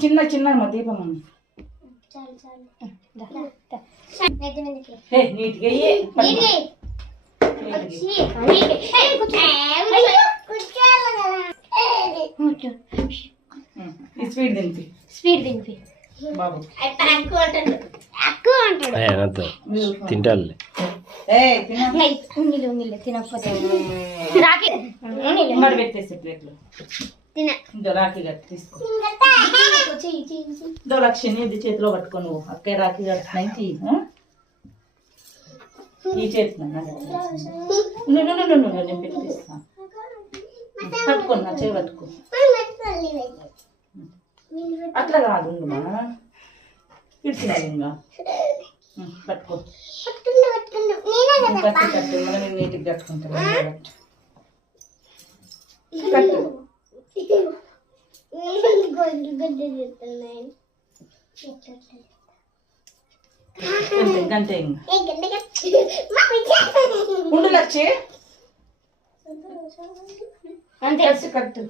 చిన్న చిన్న దీపం నీట్గా స్వీట్ దింపి బాబు తింటాలి తినకపోతే పెట్టేసి ప్లేట్లో రాఖీ కట్టి తీసుకో లక్ష్మి ఇది చేతిలో పట్టుకో నువ్వు అక్కే రాఖీ కట్టినైతే ఈ చేతి నేను పెట్టిస్తాను పట్టుకో నా చేయి పట్టుకో అట్లా కాదు ఇడిచిన ఇంకా పట్టుకో కట్టి కట్టు మనం నీట్గా కట్టుకుంటాం కట్టు గంటే ఉండు లక్షి అంతే కట్టు